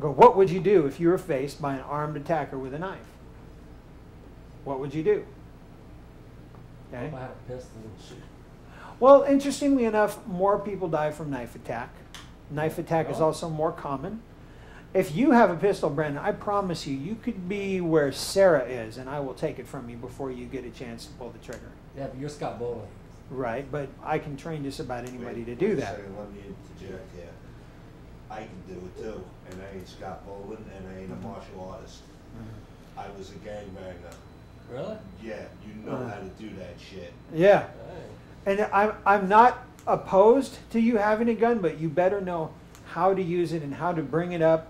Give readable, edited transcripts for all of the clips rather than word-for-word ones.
Go, what would you do if you were faced by an armed attacker with a knife? What would you do? Okay. If I had a pistol and shoot. Well, interestingly enough, more people die from knife attack. Knife attack is Oh. also more common. If you have a pistol, Brendan, I promise you, you could be where Sarah is, and I will take it from you before you get a chance to pull the trigger. Yeah, but you're Scott Bolan. Right, but I can train just about anybody to do that. Second, let me interject here. I can do it too, and I ain't Scott Bolan, and I ain't a martial artist. I was a gangbanger. Really? Yeah, you know how to do that shit. Yeah, Dang. and I'm not opposed to you having a gun, but you better know how to use it and how to bring it up,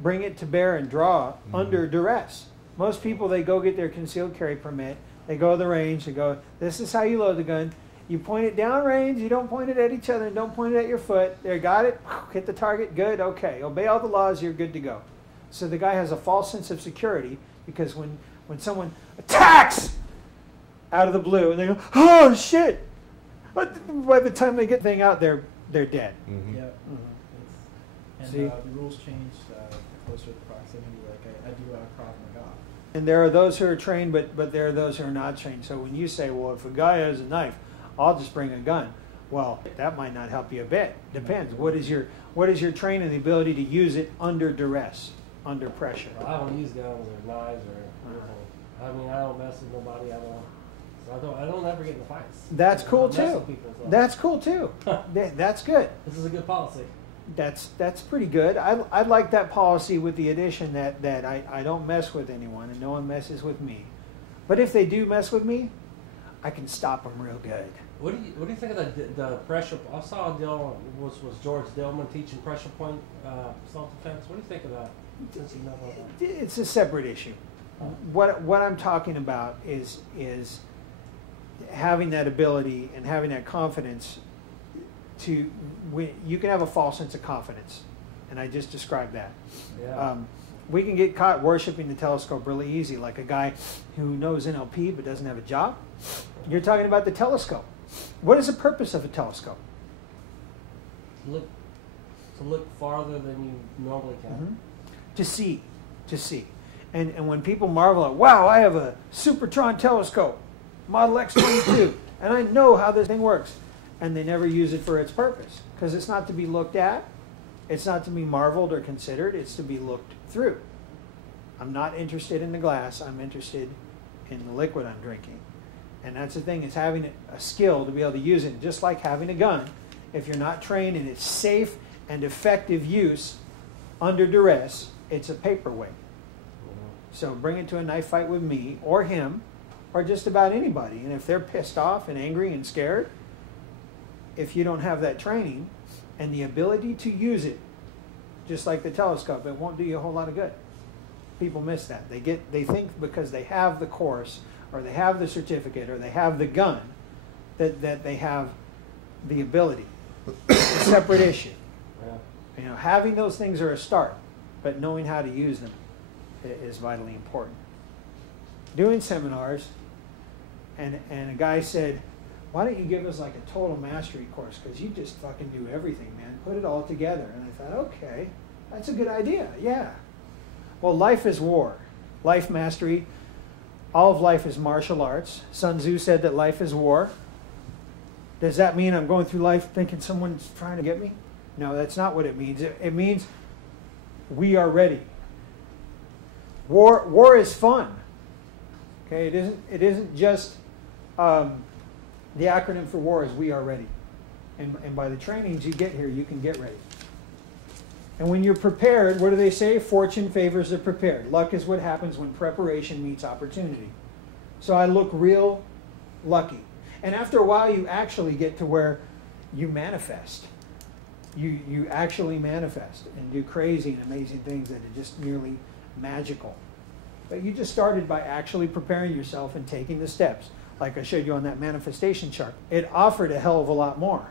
bring it to bear and draw under duress. Most people, they go get their concealed carry permit, they go to the range, they go, this is how you load the gun. You point it down range, you don't point it at each other, and don't point it at your foot. There, got it, hit the target, good, okay. Obey all the laws, you're good to go. So the guy has a false sense of security because when someone attacks out of the blue and they go, oh shit, but by the time they get the thing out, they're dead. Yeah. And See? the rules change closer to the proximity. Like I do Krav Maga. And there are those who are trained, but there are those who are not trained. So when you say, well, if a guy has a knife, I'll just bring a gun. Well, that might not help you a bit. Depends. What is your training, the ability to use it under duress, under pressure? Well, I don't use guns or knives or anything. I mean, I don't mess with nobody. I don't ever get in fights. That's I cool don't mess too. with people, so. That's cool too. That's good. This is a good policy. That's pretty good. I'd like that policy with the addition that I don't mess with anyone and no one messes with me. But if they do mess with me, I can stop them real good. What do you think of the pressure? I saw a deal was George Dillman teaching pressure point self-defense. What do you think of that? Since you know about that. It's a separate issue. What I'm talking about is having that ability and having that confidence to you can have a false sense of confidence, and I just described that. Yeah. We can get caught worshiping the telescope really easy, like a guy who knows NLP but doesn't have a job. You're talking about the telescope. What is the purpose of a telescope? To look farther than you normally can. To see. And when people marvel at, wow, I have a Supertron telescope, Model X22, and I know how this thing works, and they never use it for its purpose, because it's not to be looked at, it's not to be marveled or considered, it's to be looked through. I'm not interested in the glass, I'm interested in the liquid I'm drinking. And that's the thing, it's having a skill to be able to use it. Just like having a gun, if you're not trained in its safe and effective use under duress, it's a paperweight. So bring it to a knife fight with me or him or just about anybody. And if they're pissed off and angry and scared, if you don't have that training and the ability to use it, just like the telescope, it won't do you a whole lot of good. People miss that. They think because they have the course or they have the certificate or they have the gun that they have the ability. It's a separate issue. Yeah. Having those things are a start, but knowing how to use them is vitally important. Doing seminars, and a guy said, why don't you give us like a total mastery course, because you just fucking do everything, man. Put it all together. And I thought, okay, that's a good idea, yeah. Well, life is war. Life mastery, all of life is martial arts. Sun Tzu said that life is war. Does that mean I'm going through life thinking someone's trying to get me? No, that's not what it means. It means we are ready. War is fun. Okay, it isn't just the acronym for war is we are ready. And by the trainings you get here, you can get ready. And when you're prepared, what do they say? Fortune favors the prepared. Luck is what happens when preparation meets opportunity. So I look real lucky. And after a while, you actually get to where you manifest. You actually manifest and do crazy and amazing things that are just nearly magical. But you just started by actually preparing yourself and taking the steps. Like I showed you on that manifestation chart. It offered a hell of a lot more.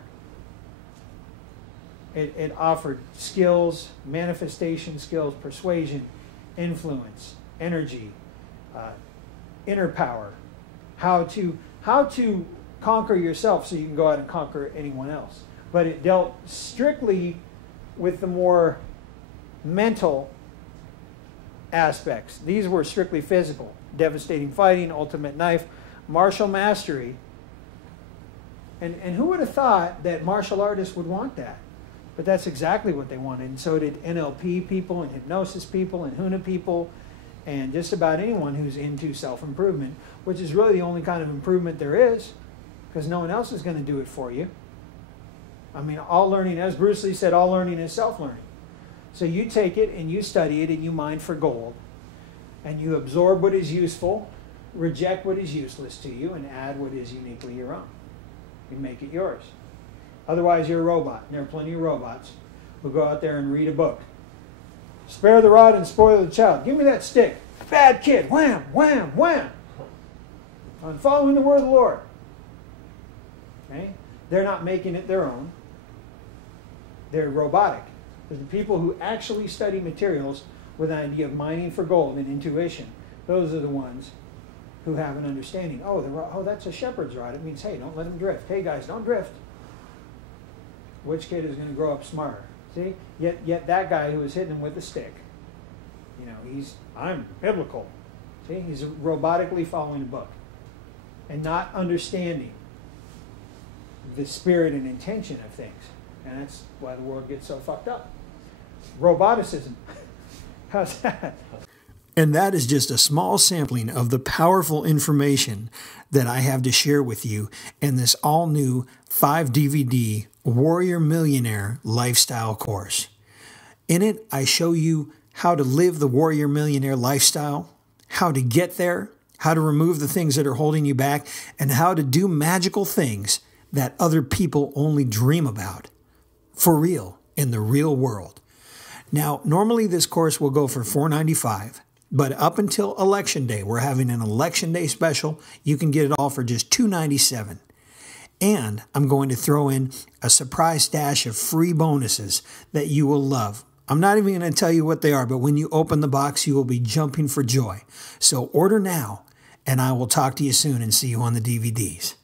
It offered skills, manifestation skills, persuasion, influence, energy, inner power, how to conquer yourself so you can go out and conquer anyone else. But it dealt strictly with the more mental aspects. These were strictly physical. Devastating fighting, ultimate knife, martial mastery. And who would have thought that martial artists would want that? But that's exactly what they wanted. And so did NLP people and hypnosis people and Huna people and just about anyone who's into self-improvement, which is really the only kind of improvement there is, because no one else is going to do it for you. I mean, all learning, as Bruce Lee said, all learning is self-learning. So you take it and you study it and you mine for gold. And you absorb what is useful, reject what is useless to you, and add what is uniquely your own. You make it yours. Otherwise, you're a robot. And there are plenty of robots who go out there and read a book. Spare the rod and spoil the child. Give me that stick. Bad kid. Wham, wham, wham. I'm following the word of the Lord. Okay? They're not making it their own. They're robotic. They're the people who actually study materials with an idea of mining for gold and intuition. Those are the ones who have an understanding. Oh, that's a shepherd's rod. It means, hey, don't let him drift. Hey, guys, don't drift. Which kid is going to grow up smarter? See? Yet that guy who was hitting him with a stick, I'm biblical. See? He's robotically following a book and not understanding the spirit and intention of things. And that's why the world gets so fucked up. Roboticism. How's that? And that is just a small sampling of the powerful information that I have to share with you in this all-new 5-DVD Warrior Millionaire lifestyle course. In it, I show you how to live the Warrior Millionaire lifestyle, how to get there, how to remove the things that are holding you back, and how to do magical things that other people only dream about. For real, in the real world. Now, normally this course will go for $495. But up until Election Day, we're having an Election Day special. You can get it all for just $297. And I'm going to throw in a surprise stash of free bonuses that you will love. I'm not even going to tell you what they are, but when you open the box, you will be jumping for joy. So order now, and I will talk to you soon and see you on the DVDs.